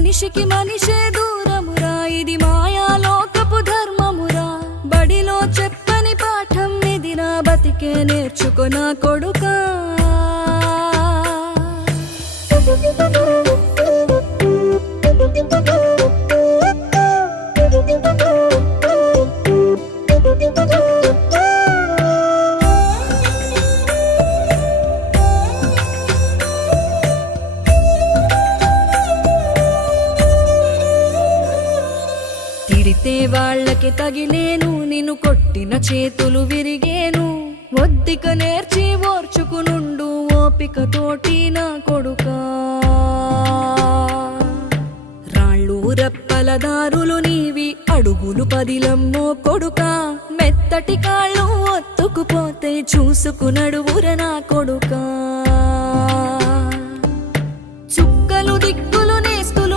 మనిషికి మనిషే దూరమురా, ఇది మాయాలోకపు ధర్మమురా. బడిలో చెప్పని పాఠం ఇది, నా బతికే నేర్చుకో నా కొడుకా. తిడితే వాళ్ళకి తగిలేను, నిన్ను కొట్టిన చేతులు విరిగేను. ఒద్దిక నేర్చి ఓర్చుకునుండు ఓపిక తోటి నా కొడుకా. రాళ్ళు రెప్పల దారులు నీవి, అడుగులు పదిలమ్మో కొడుకా. మెత్తటి కాళ్ళు ఒత్తుకుపోతే చూసుకునడువుర నా కొడుకా.